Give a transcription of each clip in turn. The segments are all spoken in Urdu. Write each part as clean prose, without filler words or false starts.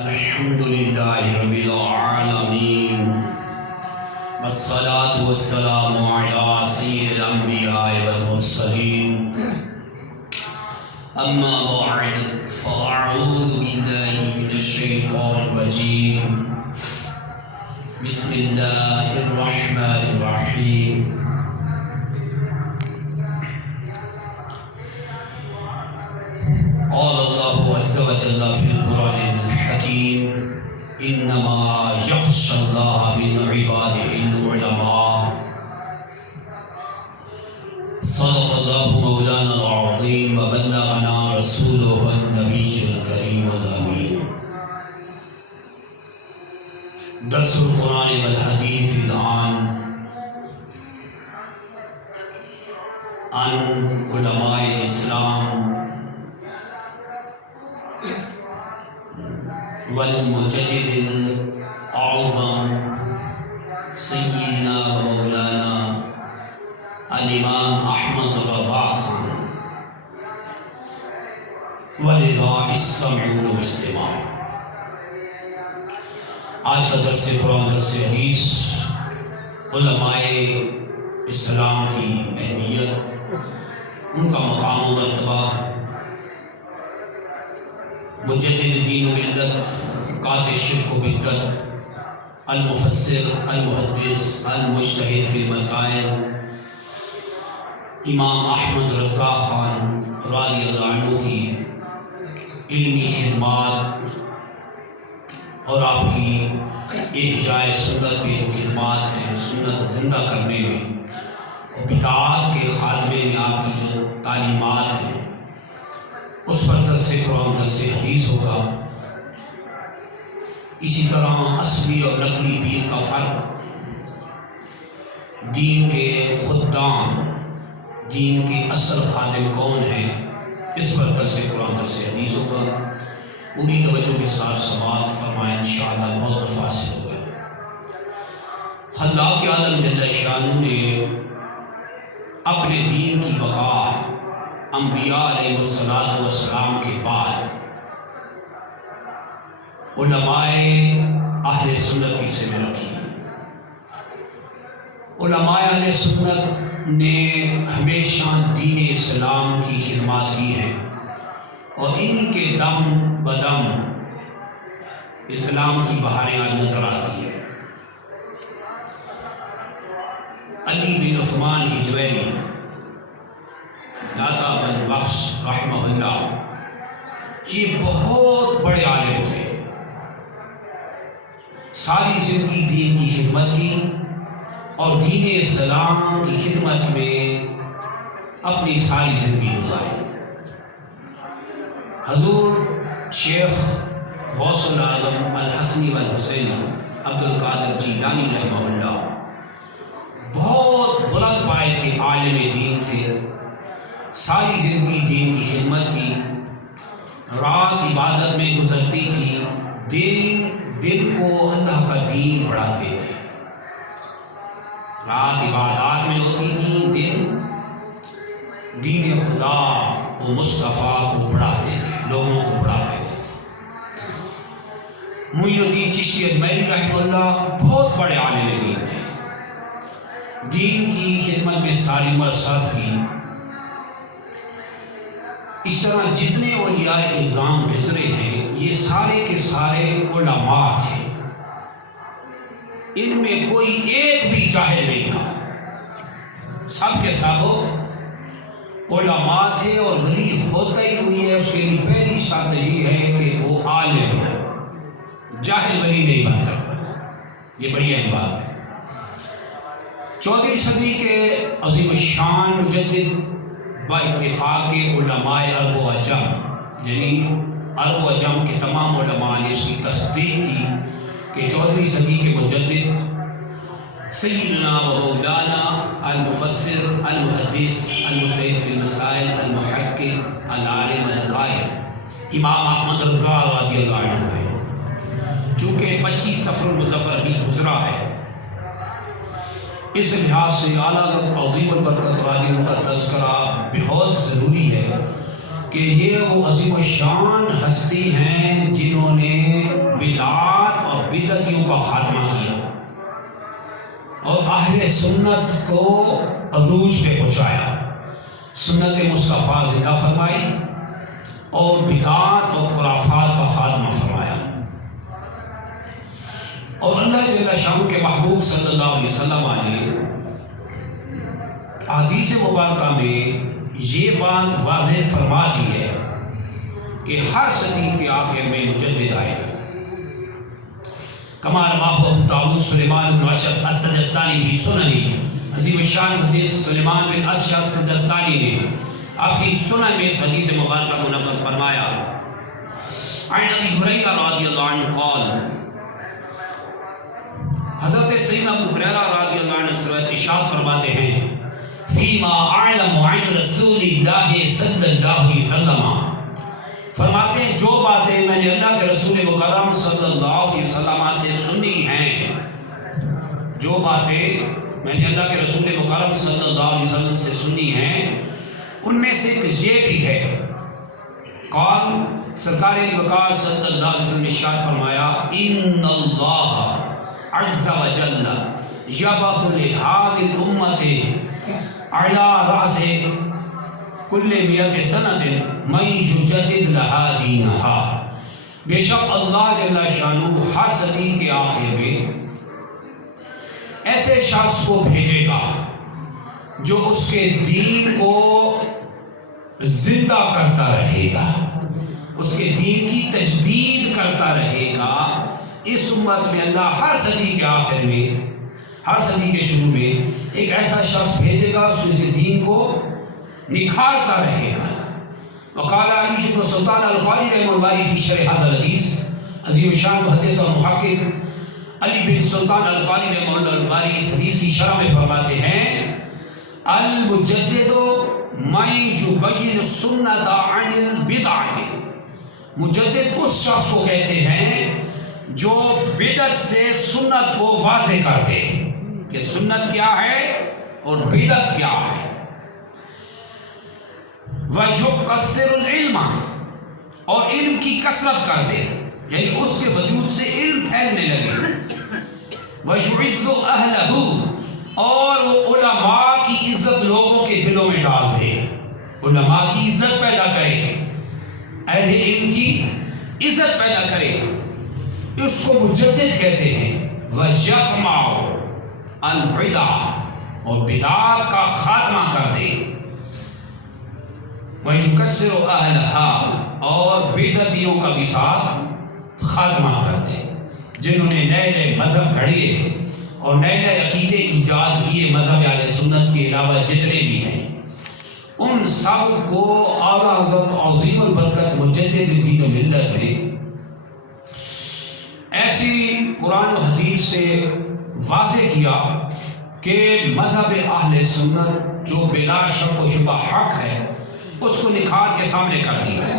الحمد لله رب العالمين والصلاة والسلام على سيد الأنبياء والمرسلين أما بعد فأعوذ بالله من الشيطان الرجيم بسم الله الرحمن الرحيم قال الله عز وجل في القرآن الحكيم إنما يخشى الله من عباده العلماء صدق الله مولانا العظيم وبلغنا رسوله النبي الكريم الأمين. درس القرآن والحديث الآن عن علماء الإسلام والمجدد الأعظم سيدنا ومولانا الإمام أحمد رضا خان ولذا استمعوا واستماعوا. آج کا درس قرآن درس حدیث علماء اسلام کی اہمیت، ان کا مقام و مرتبہ، مجدد دین و ملت، قاطع شرک و بدعت، المفسر المحدث المجتہد فی المسائل امام احمد رضا خان رضی اللہ عنہ کی علمی خدمات اور آپ کی احیاء سنت پہ جو خدمات ہیں، سنت زندہ کرنے میں اور بدعات کے خاتمے میں آپ کی جو تعلیمات ہیں، اس پر درس قرآن درس حدیث ہوگا. اسی طرح اصلی اور نقلی پیر کا فرق، دین کے خدام، دین کے اصل خادم کون ہیں، اس پر درس قرآن درس حدیث ہوگا. پوری توجہ کے ساتھ سماعت فرمائیں، انشاءاللہ بہت نفع حاصل ہوگا. خلاق عالم جل شانہ نے اپنے دین کی بقا انبیاء علیہ السلام کے بعد علماء اہل سنت کی سمت رکھی. علماء اہل سنت نے ہمیشہ دین اسلام کی خدمات کی ہیں اور انہی کے دم بدم اسلام کی بہاریں نظر آتی ہیں. علی بن عثمان ہجویری داتا بن بخش رحمہ اللہ، یہ بہت بڑے عالم تھے. ساری زندگی دین کی خدمت کی اور دین اسلام کی خدمت میں اپنی ساری زندگی گزاری. حضور شیخ غوث العظم الحسنی والحسینی عبد القادر جیلانی رحمہ اللہ بہت بلند پائے کے عالم دین تھے. ساری زندگی دین کی خدمت کی، رات عبادت میں گزرتی تھی، دن کو اللہ کا دین پڑھاتے تھے. رات عبادات میں ہوتی تھی، دین خدا و مصطفیٰ کو پڑھاتے تھے، لوگوں کو پڑھاتے تھے. معین الدین چشتی اجمیری رحمہ اللہ بہت بڑے عالم دین تھے. دین کی خدمت میں ساری عمر صرف کی. اس طرح جتنے اولیاء اعظام گزرے ہیں یہ سارے کے سارے علماء تھے. ان میں کوئی ایک بھی جاہل نہیں تھا، سب کے سب علماء تھے. اور ولی ہوتا ہی ہوئی ہے، اس کے لیے پہلی شرط یہ ہے کہ وہ عالم ہے. جاہل ولی نہیں بن سکتا. یہ بڑی اہم بات ہے. 14ویں صدی کے عظیم الشان مجدد با اتفاق کے علماء عرب و عجم، یعنی عرب و عجم کے تمام علماء نے اس کی تصدیق کی کہ 14ویں صدی کے مجدد سیدنا و مولانا المفسر المحدث المجتہد فی المسائل المحقق العالم القائل امام احمد رضا رضی اللہ عنہ ہے. چونکہ 25 صفر المظفر ابھی گزرا ہے، اس لحاظ سے اعلیٰ حضرت عظیم البرکت راضی کا تذکرہ بہت ضروری ہے کہ یہ وہ عظیم الشان ہستی ہیں جنہوں نے بدعات اور بدعتیوں کا خاتمہ کیا اور اہل سنت کو عروج پہ پہنچایا، سنت مصطفیٰ زندہ فرمائی اور بدعات اور خرافات کا خاتمہ فرمایا۔ اور اللہ جل شانہ کے محبوب صلی اللہ علیہ وسلم نے حدیث مبارکہ میں یہ بات واضح فرما دی ہے کہ ہر صدی کے آخر میں مجدد آئے گا۔ کما رواه ابو داؤد سلیمان بن اشعث السجستانی فی سنن، عظیم الشان حدیث سلیمان بن اشعث السجستانی نے اپنی سنن میں اس حدیث مبارکہ کو نقل فرمایا۔ عن ابی ہریرہ رضی اللہ عنہ قال، حضرت سیدنا ابو ہریرہ رضی اللہ عنہ سے ارشاد فرماتے ہیں، فیما اعلم عن رسول اللہ صلی اللہ علیہ وسلم، فرماتے ہیں جو باتیں میں نے اللہ کے رسول مکرم صلی اللہ علیہ وسلم سے سنی ہیں، جو باتیں میں نے اللہ کے رسول مکرم صلی اللہ علیہ وسلم سے سنی ہیں، ان میں سے ایک یہ بھی ہے۔ قال، سرکار وقار صلی اللہ علیہ وسلم نے ارشاد فرمایا، ان اللہ عز وجل یبعث لہذه الامة علی رأس کل 100 سنۃ من یجدد لها دینها، بے شک اللہ جل شانہ ہر صدی کے آخر میں ایسے شخص کو بھیجے گا جو اس کے دین کو زندہ کرتا رہے گا، اس کے دین کی تجدید کرتا رہے گا۔ اس امت میں اللہ ہر صدی کے آخر میں، ہر صدی کے شروع میں ایک ایسا شخص بھیجے گا جو اس کے دین کو نکھارتا رہے گا۔ وقال علی بن سلطان القاری رحمہ اللہ فی شرح هذا الحدیث، عظیم الشان محدث اور محقق علی بن سلطان القاری رحمہ اللہ اس حدیث کی شرح میں فرماتے ہیں، المجدد من یبین السنۃ عن البدعۃ، مجدد اس شخص کو کہتے ہیں جو بدعت سے سنت کو واضح کر دے کہ سنت کیا ہے اور بدعت کیا ہے۔ وَيُقَصِّرُ الْعِلْمَ، اور علم کی کثرت کر دے، یعنی اس کے وجود سے علم پھیلنے لگے۔ وَيُعِزُّ أَهْلَهُ، اور وہ علماء کی عزت لوگوں کے دلوں میں ڈال دے، علماء کی عزت پیدا کرے، اہل علم کی عزت پیدا کرے، اس کو مجدد کہتے ہیں۔ وَيَقْمَعُ الْبِدْعَ، اور بدعات کا خاتمہ کر دے۔ وَيُكَسِّرُ أَهْلَهَا، اور بدعتیوں کا بھی ساتھ خاتمہ کر دے، جنہوں نے نئے نئے مذہب گھڑیے اور نئے نئے عقیدے ایجاد کیے مذہب اہل سنت کے علاوہ جتنے بھی ہیں، ان سب کو اعلیٰ حضرت عظیم البرکت مجدد دین و ملت نے ایسی قرآن و حدیث سے واضح کیا کہ مذہب اہل سنت جو بلا شک و شبہ حق ہے، اس کو نکھار کے سامنے کر دیا ہے،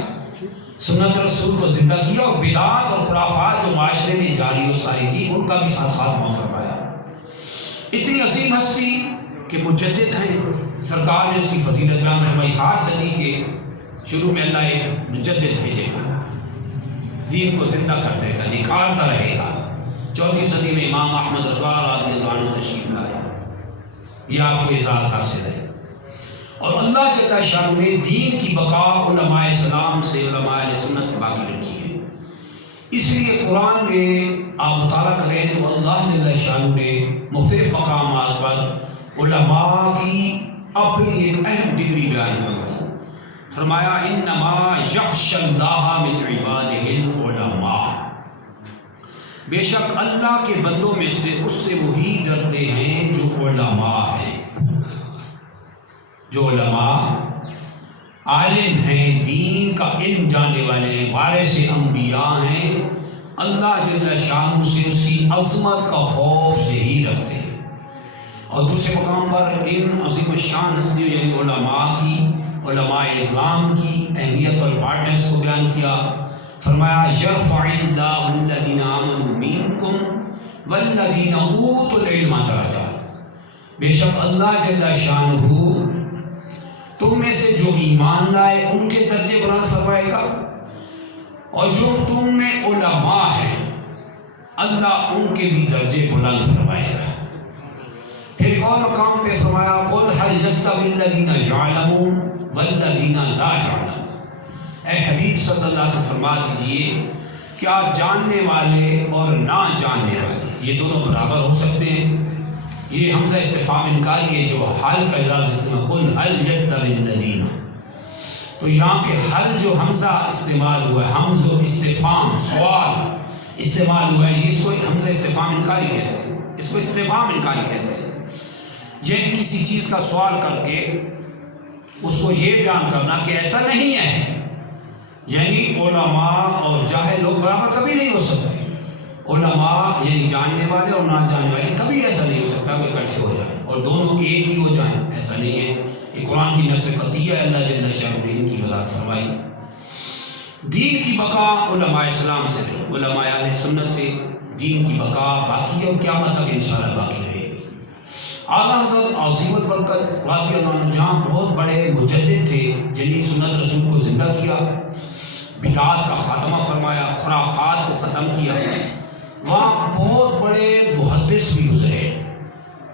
سنت رسول کو زندہ کیا، اور بدعات اور خرافات جو معاشرے میں جاری و ساری تھی ان کا بھی ساتھ خاتمہ فرمایا۔ اتنی عظیم ہستی کہ مجدد ہیں، سرکار نے اس کی فضیلت بیان فرمائی، ہر صدی کے شروع میں اللہ ایک مجدد بھیجے گا، دین کو زندہ کرتا رہے گا، نکھارتا رہے گا۔ 14ویں صدی میں امام احمد رضا رضی اللہ عنہ تشریف لائے، یہ آپ کو اعزاز حاصل ہے۔ اور اللہ جل شانہ نے دین کی بقا علماء اسلام سے، علماء اہل سنت سے باقی رکھی ہے۔ اس لیے قرآن میں آپ مطالعہ کریں تو اللہ جل شانہ نے مختلف مقامات پر علماء کی اپنی ایک اہم ڈگری بیان فرمائی، فرمایا انما یخشی اللہ من عبادہ العلماء، بے شک اللہ کے بندوں میں سے اس سے وہی ڈرتے ہیں جو علماء ہیں، جو علماء عالم ہیں، دین کا علم جاننے والے ہیں، وارث انبیاء ہیں، اللہ جل شانہ سے اس کی عظمت کا خوف یہی رکھتے ہیں۔ اور دوسرے مقام پر ان عظیم الشان ہستیوں یعنی علماء کی، علماء اعظام کی اہمیت اور امپارٹنس کو بیان کیا، فرمایا یرفع اللہ الذین آمنوا منکم والذین اوتوا العلم درجات، بے شک اللہ جل شانہ تم میں سے جو ایمان لائے ان کے درجے بلند فرمائے گا، اور جو تم میں علماء ہیں اللہ ان کے بھی درجے بلند فرمائے گا۔ پھر ایک اور مقام پہ فرمایا قُلْ هَلْ يَسْتَوِي الَّذِينَ يَعْلَمُونَ وَالَّذِينَ لَا يَعْلَمُونَ، اے حبیب صلی اللہ علیہ وسلم فرما دیجئے کیا جاننے والے اور نہ جاننے والے یہ دونوں برابر ہو سکتے ہیں؟ یہ حمزہ استفہام انکاری ہے جو حل کا لفظ استعمال قُلْ هَلْ يَسْتَوِي الَّذِينَ، تو یہاں پہ حل جو حمزہ استعمال ہوا ہے، حمز و استفہام سوال استعمال ہوا ہے، اس کو حمزہ استفہام انکاری کہتے ہیں، اس کو استفہام انکاری کہتے ہیں، یعنی کسی چیز کا سوال کر کے اس کو یہ بیان کرنا کہ ایسا نہیں ہے، یعنی علماء اور جاہل لوگ برابر کبھی نہیں ہو سکتے، علماء یعنی جاننے والے اور نہ جاننے والے کبھی ایسا نہیں ہو سکتا کہ اکٹھے ہو جائیں اور دونوں ایک ہی ہو جائیں، ایسا نہیں ہے۔ یہ قرآن کی نص قطعیہ ہے، اللہ جل شانہ نے ان کی وضاحت فرمائی۔ دین کی بقا علماء اسلام سے ہے، علماء اہل سنت سے دین کی بقا باقی ہے اور قیامت تک انشاءاللہ باقی رہے گی۔ اعلیٰ حضرت عظیم البرکت رضی اللہ عنہ جہاں بہت بڑے مجدد تھے، جنہیں سنت رسول کو زندہ کیا، بدعات کا خاتمہ فرمایا، خرافات کو ختم کیا، وہاں بہت بڑے محدث بھی گزرے،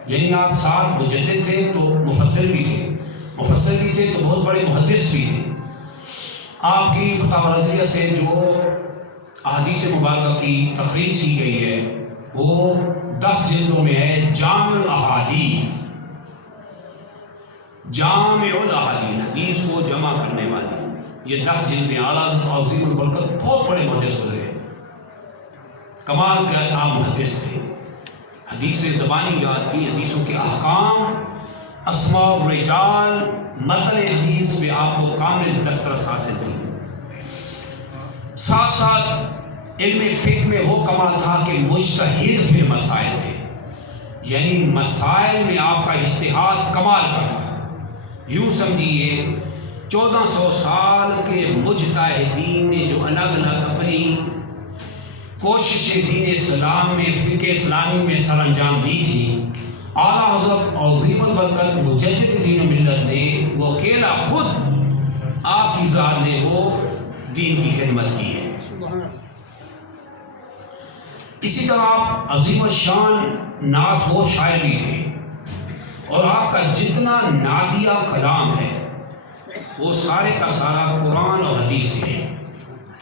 یعنی آپ ساتھ مجدد تھے تو مفسر بھی تھے، مفسر بھی تھے تو بہت بڑے محدث بھی تھے۔ آپ کی فتح رضیہ سے جو احادیث مبارکہ کی تخریج کی گئی ہے وہ 10 جلدوں میں ہے، جامع الاحادیث، جامع الاحادیث، حدیث کو جمع کرنے والی یہ 10 جلدیں۔ اعلیٰ حضرت عظیم البرکت بہت بڑے محدث گزرے، کمال کے آپ محدث تھے، حدیث زبانی یاد تھی، حدیثوں کے احکام، اسماء الرجال، متن حدیث میں آپ کو کامل دسترس حاصل تھی۔ ساتھ ساتھ علم فقہ میں وہ کمال تھا کہ مجتہد فی المسائل تھے، یعنی مسائل میں آپ کا اجتہاد کمال کا تھا۔ یوں سمجھیے 1400 سال کے مجتہدین نے جو الگ الگ اپنی کوشش دین اسلام میں، فقہ اسلامی میں سر انجام دی تھی، اعلیٰ حضرت عظیم البرکت مجدد دین و ملت نے وہ اکیلا خود آپ کی ذات نے وہ دین کی خدمت کی ہے۔ اسی طرح آپ عظیم الشان نعت گو شاعر بھی تھے، اور آپ کا جتنا نعتیہ کلام ہے وہ سارے کا سارا قرآن اور حدیث سے ہے۔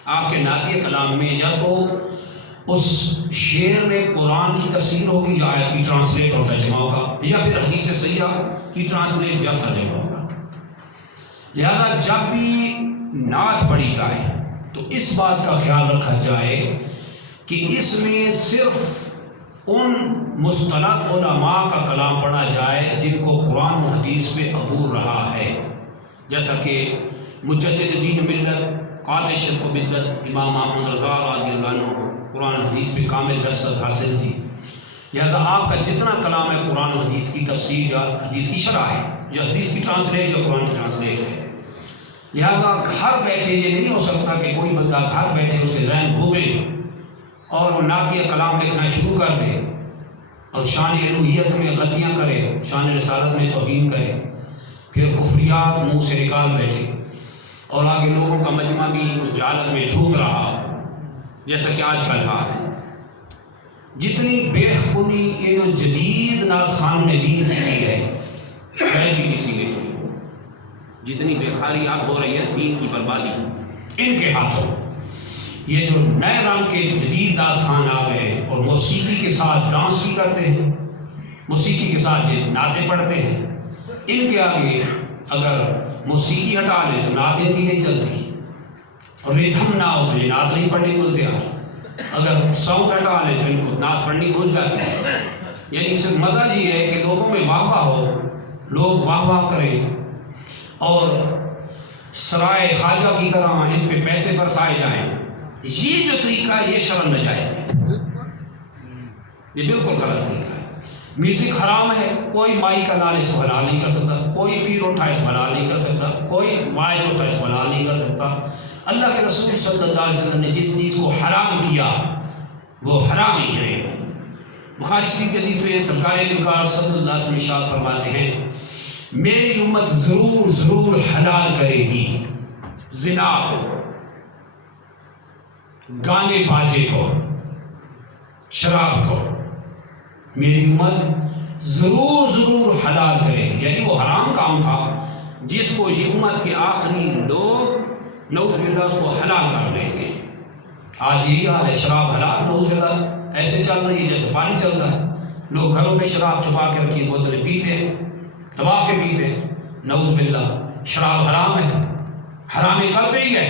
آپ کے نعتیہ کلام میں یا تو اس شعر میں قرآن کی تفسیر ہوگی یا آیت کی ٹرانسلیٹ اور ترجمہ ہوگا، یا پھر حدیث صحیحہ کی ٹرانسلیٹ یا ترجمہ ہوگا۔ لہذا جب بھی نعت پڑھی جائے تو اس بات کا خیال رکھا جائے کہ اس میں صرف ان مستند علماء کا کلام پڑھا جائے جن کو قرآن و حدیث پہ عبور رہا ہے، جیسا کہ مجدد دین و ملت قاطع شرک و بدعت امام احمد رضا رضی اللہ عنہ قرآن حدیث پہ کامل دسترس حاصل تھی۔ لہذا آپ کا جتنا کلام ہے قرآن و حدیث کی تفسیر یا حدیث کی شرح ہے، یا حدیث کی ٹرانسلیٹ یا قرآن کی ٹرانسلیٹ ہے۔ لہذا گھر بیٹھے یہ نہیں ہو سکتا کہ کوئی بندہ گھر بیٹھے اس کے ذہن گھومے اور وہ نعتیہ کلام لکھنا شروع کر دے اور شان الوہیت میں غلطیاں کرے، شان رسالت میں توہین کرے، پھر کفریات منہ سے نکال بیٹھے اور آگے لوگوں کا مجمع بھی اس جہالت میں جھوم رہا ہو، جیسا کہ آج کل حال ہے۔ جتنی بے حکمی ان جدید نعت خانوں نے دین کی ہے، شاید بھی کسی نے کی، جتنی بےخاری اب ہو رہی ہے دین کی بربادی ان کے ہاتھوں۔ یہ جو نئے رنگ کے جدید نعت خان آ گئے اور موسیقی کے ساتھ ڈانس بھی کرتے ہیں، موسیقی کے ساتھ یہ نعتیں پڑھتے ہیں، ان کے آگے اگر موسیقی ہٹا لیں تو نعتیں بھی نہیں چلتی، اور ریتھم نہ ہو تو یہ نعت نہیں پڑھنے کو تیار، اگر ساؤنڈ ہٹا لیں تو ان کو نعت پڑھنی بھول جاتی ہے۔ یعنی صرف مزہ یہ ہے کہ لوگوں میں واہ واہ ہو، لوگ واہ واہ کریں اور سرائے خواجہ کی طرح ان پہ پیسے برسائے جائیں۔ یہ جو طریقہ ہے یہ شرعاً ناجائز ہے، یہ بالکل غلط طریقہ ہے۔ میوزک حرام ہے، کوئی مائی کا لال اس کو حلال نہیں کر سکتا، کوئی پیر اٹھا اس کو حلال نہیں کر سکتا، کوئی واعظ اٹھا اس کو حلال نہیں کر سکتا۔ اللہ کے رسول صلی اللہ علیہ وسلم نے جس چیز کو حرام کیا وہ حرام ہی رہے گا۔ بخاری شریف کی حدیث میں سرکار انکار صلی اللہ علیہ وسلم ارشاد فرماتے ہیں، میری امت ضرور ضرور حلال کرے گی زنا کو، گانے باجے کو، شراب کو میری امت ضرور حلال کرے گی، یعنی وہ حرام کام تھا جس کو یہ امت کے آخری لوگ نعوذ باللہ اس کو حلال کر لیں گے۔ آج یہی حال ہے، شراب حلال نعوذ باللہ ایسے چل رہی ہے جیسے پانی چلتا ہے۔ لوگ گھروں میں شراب چھپا کے رکھی بوتلیں پیتے، دبا کے پیتے، نعوذ باللہ۔ شراب حرام ہے، حرام کرتے ہی ہے،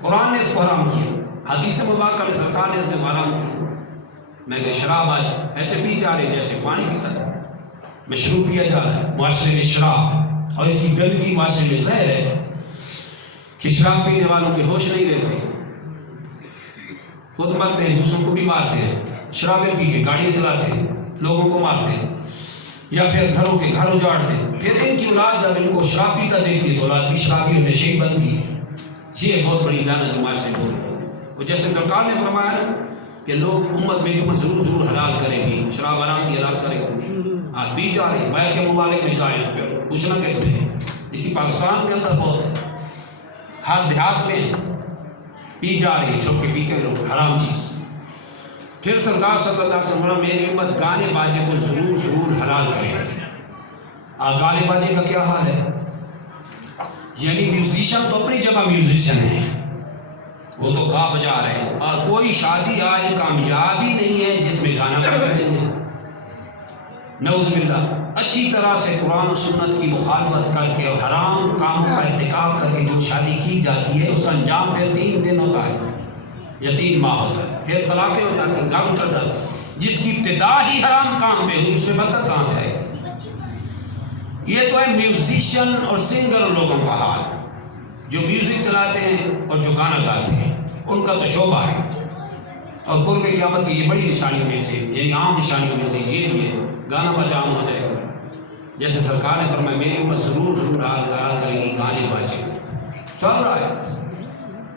قرآن نے اس کو حرام کیا، حدیث مبارکہ میں سرکار نے اس نے حرام کیا۔ میں کہ شراب آج ایسے پی جا رہے جیسے پانی پیتا ہے، مشروب پیا جا رہا ہے معاشرے میں شراب، اور اس کی گندگی معاشرے میں زہر ہے کہ شراب پینے والوں کے ہوش نہیں رہتے، خود مرتے ہیں، دوسروں کو بھی مارتے ہیں، شرابیں پی کے گاڑیاں چلاتے ہیں، لوگوں کو مارتے ہیں، یا پھر گھروں کے گھر اجاڑتے ہیں۔ پھر ان کی اولاد جب ان کو شراب پیتا دیکھتی ہے تو اولاد بھی شرابی اور نشے بنتی ہے۔ یہ بہت بڑی لعنت معاشرے میں چل رہی ہے۔ اور جیسے سرکار نے فرمایا کہ لوگ امت میری امت ضرور حلال کرے گی، شراب حرام کی حلال کرے گی، آج بھی جا رہی باہر کے ممالک میں جائیں پھر پوچھنا کیسے ہے، اسی پاکستان کے اندر بہت ہے، ہر دیہات میں پی جا رہی ہے، چھوپ کے پیتے لوگ حرام چیز۔ پھر سرکار صلی اللہ علیہ وسلم میری امت گانے باجے کو ضرور حلال کرے گی۔ گانے باجے کا کیا حال ہے؟ یعنی میوزیشن تو اپنی جگہ میوزیشن ہیں، وہ تو گا بجا رہے ہیں، اور کوئی شادی آج کامیاب ہی نہیں ہے جس میں گانا بجا نہیں ہے، نعوذ باللہ۔ اچھی طرح سے قرآن و سنت کی مخالفت کر کے اور حرام کاموں کا ارتکاب کر کے جو شادی کی جاتی ہے اس کا انجام پھر 3 دن ہوتا ہے یا 3 ماہ ہوتا ہے، پھر طلاقیں ہو جاتی ہیں، گھر اجڑ جاتا ہے۔ جس کی ابتدا ہی حرام کام پہ ہوئی اس میں برکت کہاں سے آئے گی؟ یہ تو ہے میوزیشین اور سنگر لوگوں کا حال، جو میوزک چلاتے ہیں اور جو گانا گاتے ہیں، ان کا تو شعبہ ہے۔ اور قرب قیامت کی یہ بڑی نشانیوں میں سے، یعنی عام نشانیوں میں سے یہ بھی ہے، گانا بجا عام ہو جائے گا۔ جیسے سرکار نے فرمایا میری امت ضرور حلال کرے گی گانے باجے، چل رہا ہے۔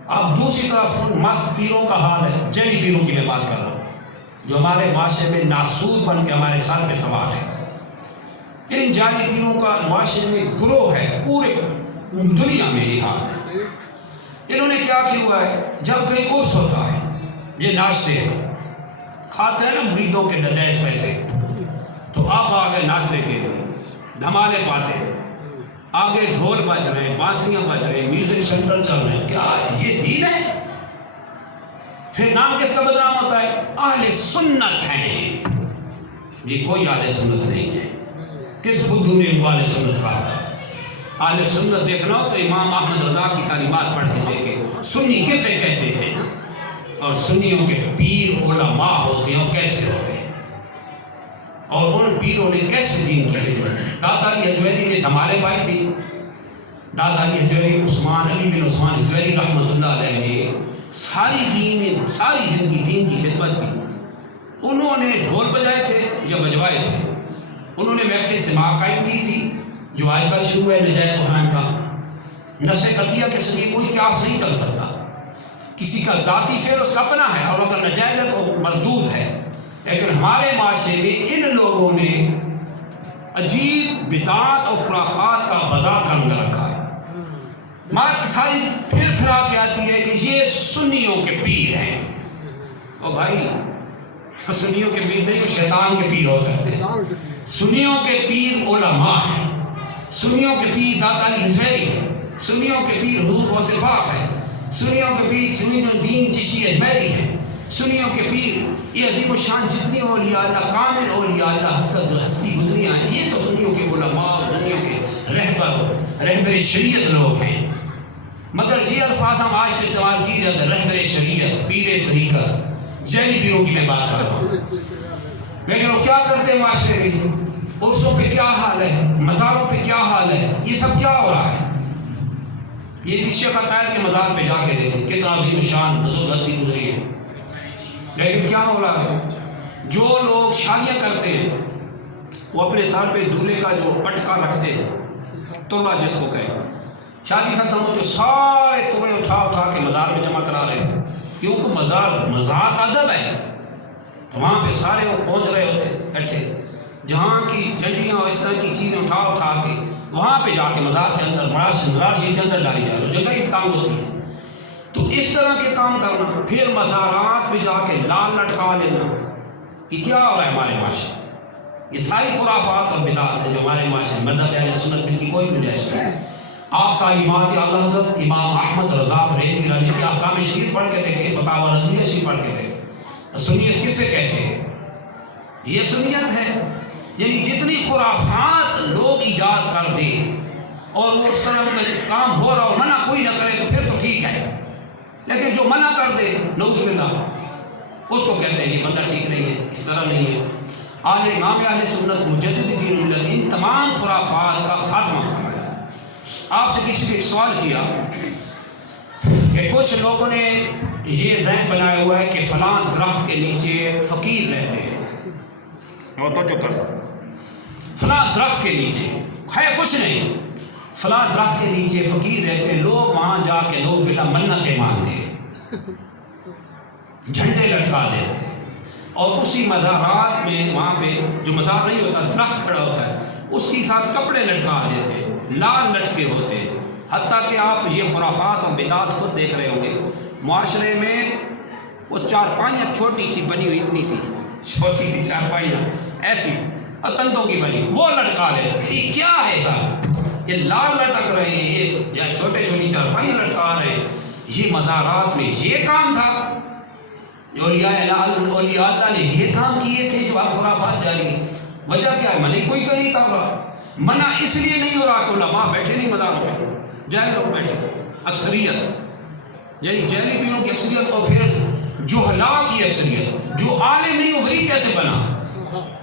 اب دوسری طرف مست پیروں کا حال ہے، جعلی پیروں کی میں بات کر رہا ہوں، جو ہمارے معاشرے میں ناسود بن کے ہمارے سر پہ سوار ہے۔ ان جعلی پیروں کا معاشرے میں گروہ ہے، پورے دنیا میں یہ حال ہے۔ انہوں نے کیا کیا ہوا ہے، جب کہیں عرس ہوتا ہے یہ ناچتے ہیں، کھاتے ہیں نا مریدوں کے ناجائز پیسے، تو آپ آگے ناچنے کے لیے دھمالے پاتے ہیں، آگے ڈھول بج رہے ہیں، بانسریاں بج رہے ہیں، میوزک سینٹر چل رہے ہیں، کیا یہ دین ہے؟ پھر نام کس کا بدنام ہوتا ہے؟ اہل سنت ہیں۔ جی کوئی اہل سنت نہیں ہے، کس بدھو نے ان کو اہل سنت کہا؟ اہل سنت دیکھنا ہو تو امام احمد رضا کی تعلیمات پڑھ کے دیکھے، سنی کسے کہتے ہیں، اور سنیوں کے پیر علماء ہوتے ہیں، اور کیسے ہوتے ہیں، اور ان پیروں نے کیسے دین کی خدمت کی۔ داتا علی حجویری نے دھمالے پائی تھی، داتا علی حجویری عثمان علی بن عثمان حجویری رحمۃ اللہ علیہ نے ساری زندگی دین کی خدمت کی۔ انہوں نے ڈھول بجائے تھے یا بجوائے تھے، انہوں نے محفل سماع قائم کی تھی، جو آج کل شروع ہے نجائز قرآن کا، نشر قطعیہ کے ذریعے کوئی قیاس نہیں چل سکتا، کسی کا ذاتی فعل اس کا اپنا ہے، اور اگر نجائز ہے تو مردود ہے۔ لیکن ہمارے معاشرے میں ان لوگوں نے عجیب بدعات اور خرافات کا بازار کرنے رکھا ہے۔ بات ساری پھرا کے آتی ہے کہ یہ سنیوں کے پیر ہیں۔ اور بھائی سنیوں کے پیر نہیں، وہ شیطان کے پیر ہو سکتے ہیں۔ سنیوں کے پیر علماء ہیں، سنیوں کے پیر داتا علی حجویری ہے، سنیوں کے پیر حضور غوث پاک ہے، سنیوں کے پیر سنیوں دین چشتی اجمیری ہے، سنیوں کے پیر یہ عظیم الشان جتنی اولیاء اللہ، کامل اولیاء اللہ ہستی گزری ہیں، یہ تو سنیوں کے علماء اور دنیا کے رہبر شریعت لوگ ہیں۔ مگر یہ الفاظ ہم آج استعمال کی جاتے ہیں، رہبر شریعت، پیر طریقت، جعلی پیروں کی میں بات کر رہا ہوں۔ لیکن وہ کیا کرتے ہیں معاشرے میں؟ عرسوں پہ کیا حال ہے، مزاروں پہ کیا حال ہے، یہ سب کیا ہو رہا ہے؟ یہ شیخ عطائر کے مزار پہ جا کے دیکھیں کتنا عظیم الشان بزرگ ہستی گزری ہے۔ لیکن کیا ہو رہا ہے؟ جو لوگ شادیاں کرتے ہیں وہ اپنے سر پہ دولہے کا جو پٹکا رکھتے ہیں، ترلا جس کو کہیں، شادی ختم ہوتے سارے ترے اٹھا کے مزار میں جمع کرا رہے ہیں، کیونکہ مزار ادب ہے، تو وہاں پہ سارے وہ پہنچ رہے ہوتے ہیں اکٹھے، جہاں کی جھنڈیاں اور اس طرح کی چیزیں اٹھا کے وہاں پہ جا کے مزار کے اندر مزار شریف کے اندر ڈالی جا رہی، جگہ ہی تنگ ہوتی ہے۔ تو اس طرح کے کام کرنا، پھر مزارات میں جا کے لال لٹکا لینا، کہ کیا ہو رہا ہے ہمارے معاشرے. یہ ساری خرافات اور بدعات ہیں جو ہمارے معاشرے مذہب اہل سنت میں اس کی کوئی گنجائش نہیں. آپ تعلیمات اعلیٰ حضرت امام احمد رضا بریلوی رحمہ اللہ کی احکام شریف پڑھ کے دیکھیں، فتاوی رضویہ شریف پڑھ کے دیکھیں. سنیت کس سے کہتے ہیں؟ یہ سنیت ہے. یعنی جتنی خرافات لوگ ایجاد کر دیں اور وہ اس طرح کا کام ہو رہا ہو، منع کوئی نہ کرے تو پھر تو ٹھیک ہے، لیکن جو منع کر دے نعوذ باللہ اس کو کہتے ہیں یہ بندہ ٹھیک نہیں ہے، اس طرح نہیں ہے. آج امام اہل سنت مجدد دین ملت ان تمام خرافات کا خاتمہ فرمایا. آپ سے کسی نے ایک سوال کیا کہ کچھ لوگوں نے یہ ذہن بنایا ہوا ہے کہ فلاں درخت کے نیچے فقیر رہتے ہیں، فلاں درخت کے نیچے ہے کچھ نہیں، فلاں درخت کے نیچے فقیر رہتے ہیں، لوگ وہاں جا کے نعوذ باللہ منتیں مانتے ہیں، جھنڈے لٹکا دیتے ہیں، اور اسی مزارات میں وہاں پہ جو مزار نہیں ہوتا درخت کھڑا ہوتا ہے اس کے ساتھ کپڑے لٹکا دیتے ہیں، لال لٹکے ہوتے ہیں. حتیٰ کہ آپ یہ خرافات اور بدعات خود دیکھ رہے ہوں گے معاشرے میں، وہ چارپائیاں چھوٹی سی بنی ہوئی، اتنی سی چھوٹی سی چارپائیاں ایسی تندوں کی بنی، وہ لٹکا لیتے ہیں. یہ کیا ہے صاحب؟ یہ لال لٹک رہے ہیں، یہ چھوٹے چھوٹی چارپائیاں لٹکا رہے ہیں. یہ مزارات میں یہ کام تھا، اولیاء اللہ نے یہ کام کیے تھے جو اب خرافات جاری ہیں. وجہ کیا ہے؟ منع کوئی نہیں کر رہا. منع اس لیے نہیں ہو رہا کہ علماء بیٹھے نہیں مزاروں پہ، جاہل لوگ بیٹھے، اکثریت یعنی جہلی پیروں کی اکثریت، اور پھر جہلاء کی اکثریت. جو عالم نہیں ہو ولی کیسے بنا؟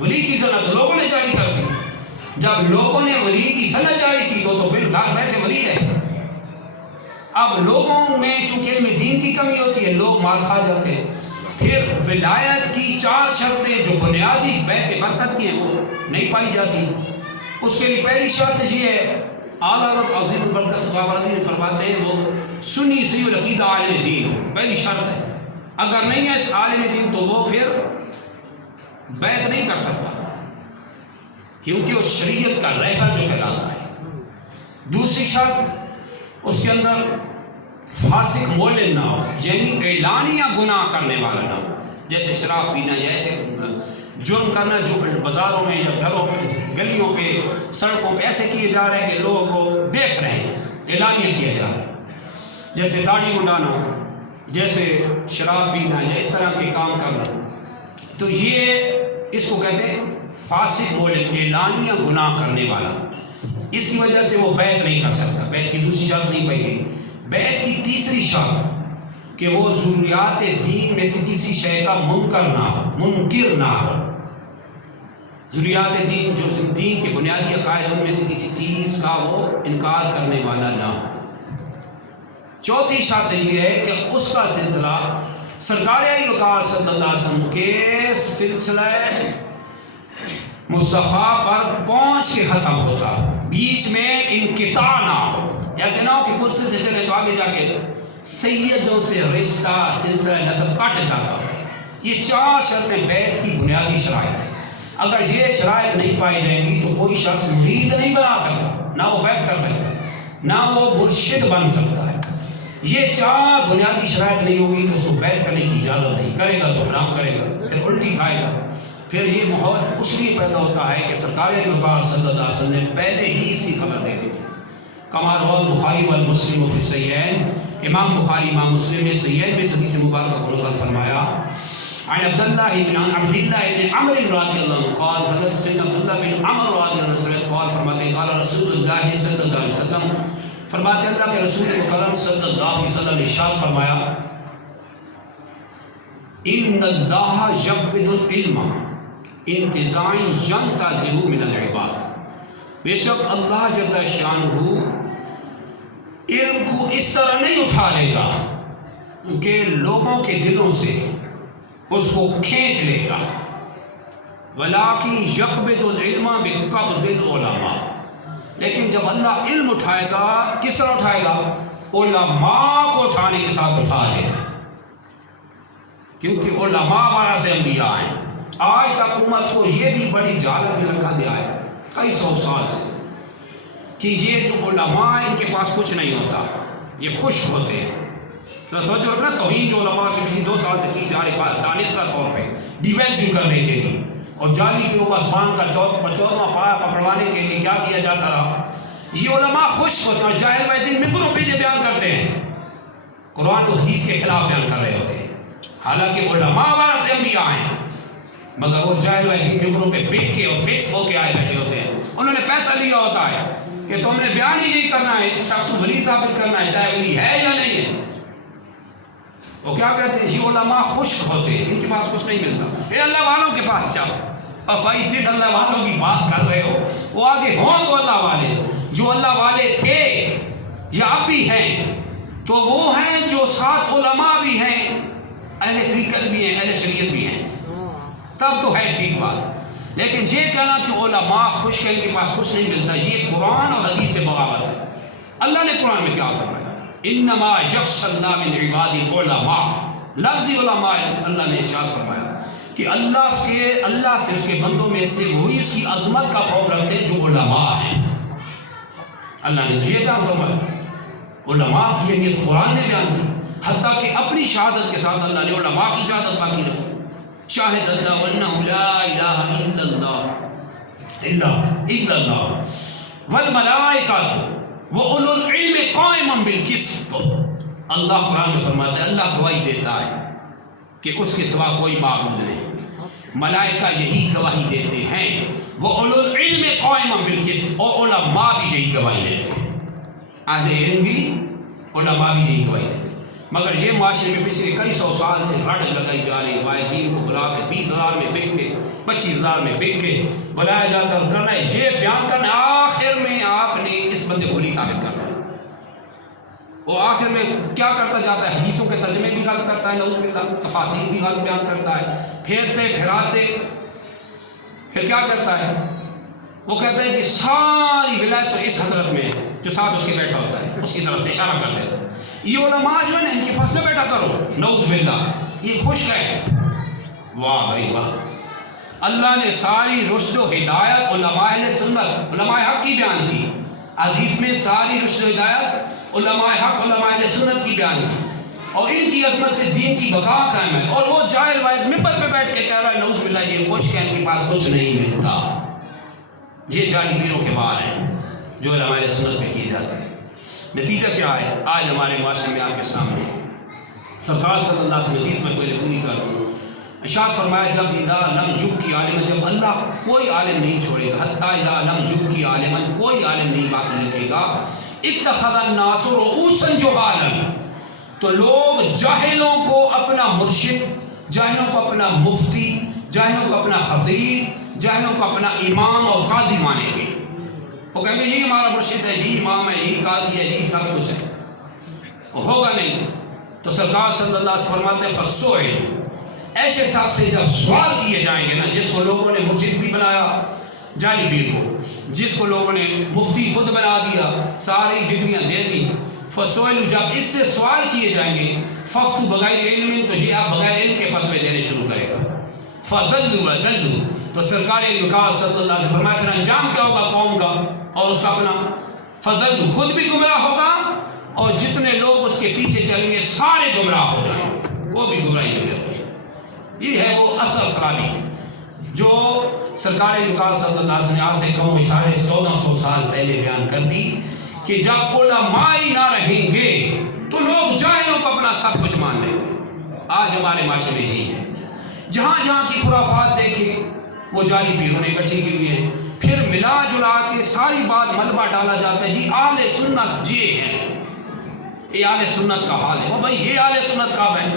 ولی کی سند لوگوں نے جاری کر دی. جب لوگوں نے ولی کی سند جاری کی تو پھر گھر بیٹھے ولی ہے. اب لوگوں میں چونکہ علم دین کی کمی ہوتی ہے، لوگ مار کھا جاتے ہیں. پھر ولایت کی 4 شرطیں جو بنیادی بیت برکت کی ہیں وہ نہیں پائی جاتی. اس کے لیے پہلی شرط یہ ہے، اعلیٰ حضرت عظیم البرکت فتاوی رضویہ فرماتے ہیں وہ سنی صحیح العقیدہ عالم دین ہو. پہلی شرط ہے، اگر نہیں ہے اس عالم دین تو وہ پھر بیعت نہیں کر سکتا، کیونکہ وہ شریعت کا رہبر جو کہلاتا ہے. دوسری شرط اس کے اندر فاسق مولن نہ ہو، یعنی اعلانیہ گناہ کرنے والا نہ ہو، جیسے شراب پینا یا ایسے جرم کرنا جو بازاروں میں یا گھروں میں گلیوں پہ سڑکوں پہ ایسے کیے جا رہے ہیں کہ لوگ وہ دیکھ رہے ہیں، اعلانیہ کیا جا رہا ہے. جیسے داڑھی منڈانا، جیسے شراب پینا یا اس طرح کے کام کرنا، تو یہ اس کو کہتے ہیں فاسق مولن، اعلانیہ گناہ کرنے والا. اس کی وجہ سے وہ بیعت نہیں کر سکتا. بیعت کی دوسری شرط نہیں پائی گئی. بیعت کی تیسری شرط کہ وہ ضروریات دین میں سے کسی شے کا منکر نہ ہو. ضروریات دین جو دین کے بنیادی عقائد ان میں سے کسی چیز کا وہ انکار کرنے والا نہ ہو. چوتھی شرط یہ ہے کہ اس کا سلسلہ سرکار وقار صلی اللہ علیہ وسلم کے سلسلہ مصطفیٰ پر پہنچ کے ختم ہوتا، بیچ میں انقطاع نہ ہو. ایسے نہ ہو کہ خود سے چلے تو آگے جا کے سیدوں سے رشتہ سلسلہ نسب کٹ جاتا. یہ 4 شرطیں بیعت کی بنیادی شرائط ہیں. اگر یہ شرائط نہیں پائی جائیں گی تو کوئی شخص مرید نہیں بنا سکتا، نہ وہ بیعت کر سکتا، نہ وہ مرشد بن سکتا ہے. یہ 4 بنیادی شرائط نہیں ہوگی تو اس کو بیعت کرنے کی اجازت نہیں. کرے گا تو حرام کرے گا، پھر الٹی کھائے گا. پھر یہ ماحول اس لیے پیدا ہوتا ہے کہ سرکار وقار صلی اللہ علیہ وسلم نے پہلے ہی اس کی خبر دے دی تھی. کما رواه البخاری والمسلم فی الصحیحین، امام بخاری امام مسلم نے صحیحین میں حدیث مبارکہ کو نقل فرمایا. عن عبد الله بن عمرو رضی اللہ عنہ قال، حضرت سیدنا عبداللہ بن عمر رضی اللہ عنہ قال فرماتے ہیں قال رسول اللہ صلی اللہ علیہ وسلم، فرماتے اللہ کے رسول مکرم صلی اللہ علیہ وسلم نے ارشاد فرمایا، ان اللہ یقبض العلم انتزاعا ینتزعه من العباد. بے شک اللہ جل شانہ علم کو اس طرح نہیں اٹھا لے گا کہ لوگوں کے دلوں سے اس کو کھینچ لے گا. وَلَٰكِنْ يَقْبِضُ الْعِلْمَ بِقَبْضِ الْعُلَمَاءِ، لیکن جب اللہ علم اٹھائے گا کس طرح اٹھائے گا؟ علماء کو اٹھانے کے ساتھ اٹھا لے گا، کیونکہ علماء وارث سے انبیاء ہیں. آج تک امت کو یہ بھی بڑی جہالت میں رکھا گیا ہے کئی 100 سال سے کہ یہ جو علماء ان کے پاس کچھ نہیں ہوتا، یہ خشک ہوتے ہیں. توجہ رکھنا، توہین جو علماء سے پچھلے 2 سال سے کی جا رہی بات دانستہ طور پہ ڈیویلو کرنے کے لیے اور جعلی پیروں کا آسمان کا 14واں پایا پکڑوانے کے لیے کیا کیا جاتا رہا، یہ علماء خشک ہوتے ہیں اور جاہل ویسے ممبروں پہ یہ بیان کرتے ہیں، قرآن و حدیث کے خلاف بیان کر رہے ہوتے ہیں، حالانکہ علماء وارث انبیاء ہیں، مگر وہ جاہل ویسے ممبروں پہ بک کے اور فکس ہو کے آئے بیٹھے ہوتے ہیں، انہوں نے پیسہ لیا ہوتا ہے کہ تم نے بیان ہی یہی کرنا ہے، اس شخص کو ولی ثابت کرنا ہے، چاہے ولی ہے یا نہیں ہے۔ وہ کیا کہتے ہیں، یہ علماء خشک ہوتے ہیں، ان کے پاس کچھ نہیں ملتا، اے اللہ والوں کے پاس جاؤ۔ اور بھائی جن اللہ والوں کی بات کر رہے ہو وہ آگے ہوں تو اللہ والے، جو اللہ والے تھے یا اب بھی ہیں تو وہ ہیں جو ساتھ علماء بھی ہیں، اہل طریقت بھی ہیں، اہل شریعت بھی ہیں، تب تو ہے ٹھیک بات۔ لیکن یہ کہنا کہ علماء خشک ہیں، ان کے پاس کچھ نہیں ملتا، یہ قرآن اور حدیث سے بغاوت ہے۔ اللہ نے قرآن میں کیا فرمایا، انما یخشی اللہ من عباد العلماء، لفظی علماء اللہ نے ارشاد فرمایا کہ اللہ سے اس کے بندوں میں سے وہی اس کی عظمت کا خوف رکھتے ہیں جو علماء ہیں۔ اللہ نے تو یہ بیان فرمایا، علماء کی اہمیت قرآن نے بیان کی، حتیٰ کہ اپنی شہادت کے ساتھ اللہ نے علماء کی شہادت باقی رکھی، شاہد اللہ انہ لا الہ الا اللہ والملائکۃ وَأُولُو الْعِلْمِ قَائِمًا بِالْقِسْطِ۔ اللہ قرآن میں فرماتا ہے، اللہ گواہی دیتا ہے کہ اس کے سوا کوئی معبود نہیں، ملائکہ یہی گواہی دیتے ہیں، وَأُولُو الْعِلْمِ قَائِمًا بِالْقِسْطِ، اور علماء بھی یہی گواہی دیتے ہیں، اہل علم بھی، علماء بھی یہی گواہی دیتے ہیں۔ مگر یہ معاشرے میں پچھلے کئی 100 سال سے رٹ لگائی جا رہی، واعظین کو بلا کے 20,000 میں بک کے 25,000 میں بک کے بلایا جاتا ہے اور کرنا ہے یہ بیان کرنا، آخر میں آپ نے اس بندے کو ولی ثابت کرنا ہے۔ وہ آخر میں کیا کرتا جاتا ہے، حدیثوں کے ترجمے بھی غلط کرتا ہے، نعوذ باللہ، تفاسیر بھی غلط بیان کرتا ہے، پھیرتے پھراتے پھر کیا کرتا ہے، وہ کہتا ہے کہ ساری ولایت تو اس حضرت میں ہے جو ساتھ اس کے بیٹھا ہوتا ہے، اس کی طرف سے اشارہ کر دیتا ہے، یہ علماء جو ہے نا ان کے پاس میں بیٹھا کرو، نعوذ باللہ، یہ خشک ہے۔ واہ بھائی واہ، اللہ نے ساری رشد و ہدایت علماء سنت، علماء حق کی بیان کی، حدیث میں ساری رشد و ہدایت علماء حق، علماء سنت کی بیان کی، اور ان کی عظمت سے دین کی بقا قائم ہے، اور وہ جاہل وائز ممبر پہ بیٹھ کے کہہ رہا ہے نعوذ باللہ یہ خشک ہے، ان کے پاس کچھ نہیں ملتا۔ یہ جعلی پیروں کے بار ہیں جو علماء سنت پہ کیے جاتے ہیں۔ نتیجہ کیا ہے، آج ہمارے معاشرے میں آپ کے سامنے سرکار صلی اللہ علیہ وسلم حدیث میں پہلے پوری کر دوں، ارشاد فرمایا جب اذا لم یبقی عالما، جب اللہ کوئی عالم نہیں چھوڑے گا، حتی اذا لم یبقی عالما، کوئی عالم نہیں باقی رکھے گا، اتخذ الناس رؤوسا جہالا، تو لوگ جاہلوں کو اپنا مرشد، جاہلوں کو اپنا مفتی، جاہلوں کو اپنا خطیب، جاہلوں کو اپنا امام اور قاضی مانیں گے، وہ کہیں گے یہ ہمارا مرشد ہے، یہ امام ہے، یہ قاضی ہے، یہ سب کچھ ہے، ہوگا نہیں۔ تو سرکار صلی اللہ علیہ وسلم فرماتے ہیں فَالسُّئِلُ، ایسے ساتھ سے جب سوال کیے جائیں گے نا، جس کو لوگوں نے مرشد بھی بنایا جعلی پیر کو، جس کو لوگوں نے مفتی خود بنا دیا، ساری ڈگریاں دے دی، فَالسُّئِلُ، جب اس سے سوال کیے جائیں گے، فَفْتُوا بغیر علم، تو یہ آپ بغیر علم کے فتوے دینے شروع کرے گا، فَضَلُّوا وَضَلُّوا، تو سرکار وقاص صلی اللہ علیہ وسلم فرمایا پھر انجام کیا ہوگا قوم کا اور اس کا اپنا، فضل، خود بھی گمراہ ہوگا اور جتنے لوگ اس کے پیچھے چلیں گے سارے گمراہ ہو جائیں گے، وہ بھی گمراہی میں گر گئے۔ یہ ہے وہ اصل خرابی جو سرکار وقاص صلی اللہ علیہ وسلم نے آج سے کم و اشارے 1400 سال پہلے بیان کر دی کہ جب علماء ہی نہ رہیں گے تو لوگ جاہلوں کو اپنا سب کچھ مان لیں گے۔ آج ہمارے معاشرے میں یہی ہے، جہاں جہاں کی خرافات دیکھیں وہ جعلی پیروں نے اکٹھی کی ہوئی ہیں، پھر ملا جلا کے ساری بات ملبہ ڈالا جاتا ہے، جی اہل سنت یہ ہے، یہ اہل سنت کا حال ہے۔ وہ بھائی یہ اہل سنت کب ہے؟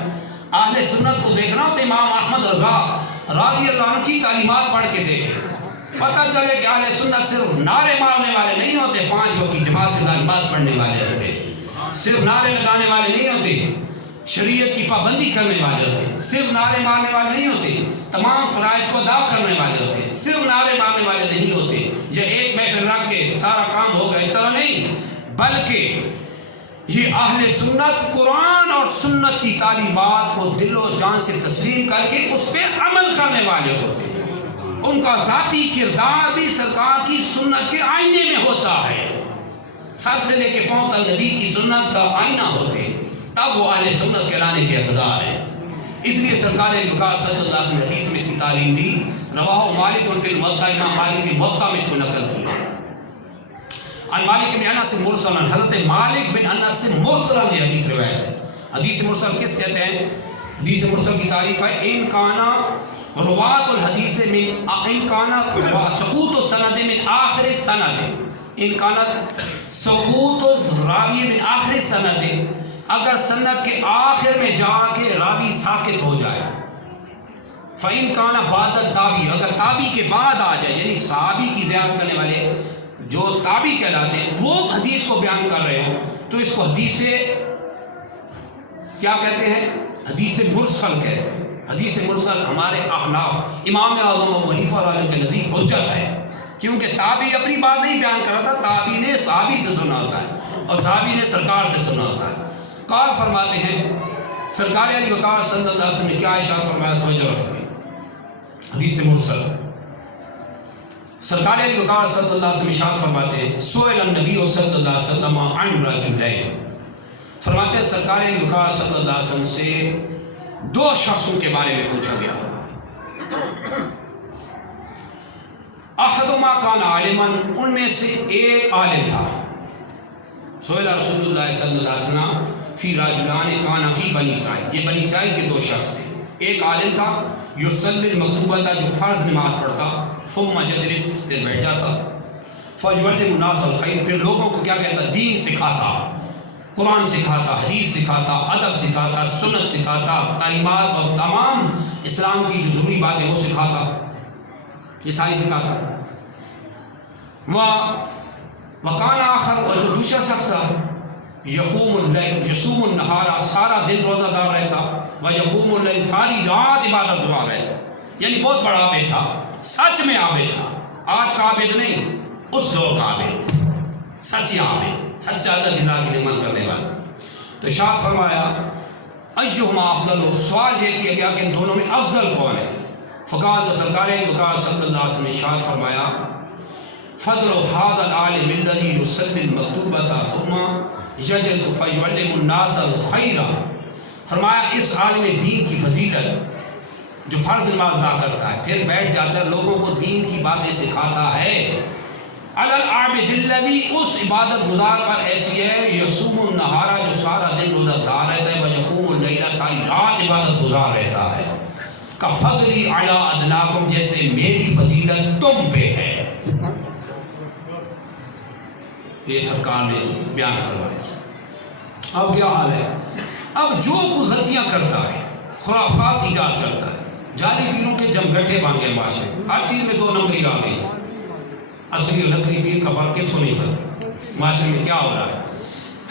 اہل سنت کو دیکھنا تو امام احمد رضا رضی اللہ عنہ کی تعلیمات پڑھ کے دیکھیں، پتہ چلے کہ اہل سنت صرف نعرے مارنے والے نہیں ہوتے، 5 وقت کی جماعت کے ساتھ نماز پڑھنے والے ہوتے، صرف نعرے لگانے والے نہیں ہوتے، شریعت کی پابندی کرنے والے ہوتے، صرف نعرے مارنے والے نہیں ہوتے، تمام فرائض کو ادا کرنے والے ہوتے، صرف نعرے مارنے والے نہیں ہوتے، یا ایک محفل رکھ کے سارا کام ہوگا، اس طرح نہیں، بلکہ یہ اہل سنت قرآن اور سنت کی تعلیمات کو دل و جان سے تسلیم کر کے اس پہ عمل کرنے والے ہوتے ہیں، ان کا ذاتی کردار بھی سرکار کی سنت کے آئینے میں ہوتا ہے، سر سے لے کے پاؤں تک نبی کی سنت کا آئینہ ہوتے ہیں، تب وہ اہل سنت کہلانے کے حقدار ہیں۔ اس لیے سرکار وقار صلی اللہ علیہ وسلم نے حدیث میں اس کی تعلیم دی، رواہ مالک فی الموطا، امام مالک کی موطا میں اس کو نقل کیا۔ عن مالک بن انس مرسلا، حضرت مالک بن انس سے مرسلا یہ حدیث روایت ہے۔ حدیث مرسل کس کہتے ہیں؟ حدیث مرسل کی تعریف ہے ان کانا روات الحدیث من ان کانا سقوط السند من آخر السند، ان کانا سقوط الراوی من آخر السند، اگر سند کے آخر میں جا کے راوی ساکت ہو جائے، فَإِن كَانَ بَعْدَ التَّابِعِ، اگر تابعی کے بعد آ جائے، یعنی صحابی کی زیارت کرنے والے جو تابعی کہلاتے ہیں وہ حدیث کو بیان کر رہے ہوں تو اس کو حدیث کیا کہتے ہیں؟ حدیث مرسل کہتے ہیں۔ حدیث مرسل ہمارے احناف امام اعظم ابو حنیفہ رحمہ کے نزدیک حجت ہے، کیونکہ تابعی اپنی بات نہیں بیان کر رہا تھا، تابعی نے صحابی سے سنا ہوتا ہے اور صحابی نے سرکار سے سنا ہوتا ہے۔ قال فرماتے ہیں سرکار علی وقار صلی اللہ علیہ وسلم نے کیا ارشاد فرمایا؟ توجہ رکھیں، حدیث مرسل سرکار علی وقار صلی اللہ علیہ وسلم ارشاد فرماتے ہیں سئل النبی صلی اللہ علیہ وسلم عن رجلین، فرماتے ہیں سرکار علی وقار صلی اللہ علیہ وسلم سے دو شخصوں کے بارے میں پوچھا گیا، احدہما کان عالما، ان میں سے ایک عالم تھا، سئل رسول اللہ صلی اللہ علیہ وسلم فی رجلان کان فی بنی اسرائیل، یہ بنی اسرائیل کے دو شخص تھے، ایک عالم تھا یصلی المکتوبۃ، جو فرض نماز پڑھتا، ثم یجلس، پھر بیٹھ جاتا، فیعلم الناس الخیر، پھر لوگوں کو کیا کہتا؟ دین سکھاتا، قرآن سکھاتا، حدیث سکھاتا، ادب سکھاتا، سنت سکھاتا، تعلیمات اور تمام اسلام کی جو ضروری باتیں وہ سکھاتا، یہ ساری سکھاتا۔ وکان آخر، اور جو دوسرا شخص تھا یقوم اللیل یصوم النہار، سارا دن روزہ دار رہتا، ویقوم اللیل، ساری رات عبادت گزار رہتا، یعنی بہت بڑا عابد تھا، سچ میں عابد تھا، آج کا عابد نہیں، اس دور کا عابد، سچی عابد، سچا اللہ رضا کے لیے عمل کرنے والا۔ تو ارشاد فرمایا ایہما افضل، سوال یہ کیا گیا کہ ان دونوں میں افضل کون ہے؟ فقال، تو سرکار وقار صلی اللہ علیہ وسلم نے ارشاد فرمایا فضل هذا العالم الذي يصلي المکتوبۃ ثم یجلس فیعلم الناس الخیر، فرمایا اس عالم دین کی فضیلت جو فرض نماز ادا کرتا ہے پھر بیٹھ جاتا ہے لوگوں کو دین کی باتیں سکھاتا ہے، علی العابد الذی، اس عبادت گزار پر ایسی ہے، یصوم النہار، جو سارا دن روزہ دار رہتا ہے، ویقوم اللیل، ساری رات عبادت گزار رہتا ہے، کفضلی علی ادناکم، جیسے میری فضیلت تم پہ ہے۔ یہ سرکار نے بیان فرمایا۔ اب کیا حال ہے؟ اب جو کوئی غلطیاں کرتا ہے، خرافات ایجاد کرتا ہے، جعلی پیروں کے جمگٹھے باندھے معاشرے میں، ہر چیز میں دو نمبری آ گئی، اصلی اور نقلی پیر کا فرق کس کو نہیں پتہ معاشرے میں کیا ہو رہا ہے۔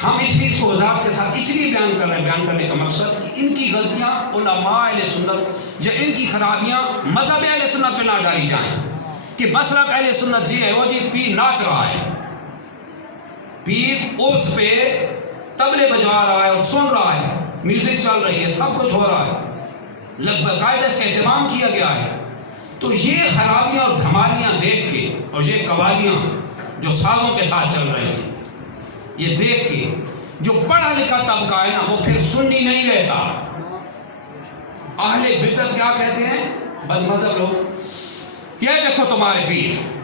ہم اس چیز کو وضاحت کے ساتھ اس لیے بیان کر رہے ہیں، بیان کرنے کا مقصد کہ ان کی غلطیاں علماء اہل سنت یا ان کی خرابیاں مذہب اہل سنت پہ نہ ڈالی جائیں کہ مسلک اہل سنت یہ ہے وہ جی پیر ناچ رہا ہے، پیر عرس پہ طبلے بجا رہا ہے اور سن رہا ہے، میوزک چل رہی ہے، سب کچھ ہو رہا ہے، باقاعدہ اس کا اہتمام کیا گیا ہے۔ تو یہ خرابیاں اور دھمالیاں دیکھ کے اور یہ قوالیاں جو سازوں کے ساتھ چل رہی ہیں، یہ دیکھ کے جو پڑھا لکھا طبقہ ہے نا وہ پھر سنی نہیں رہتا۔ اہل بدعت کیا کہتے ہیں؟ بد مذہب لوگ، یہ دیکھو تمہارے پیر۔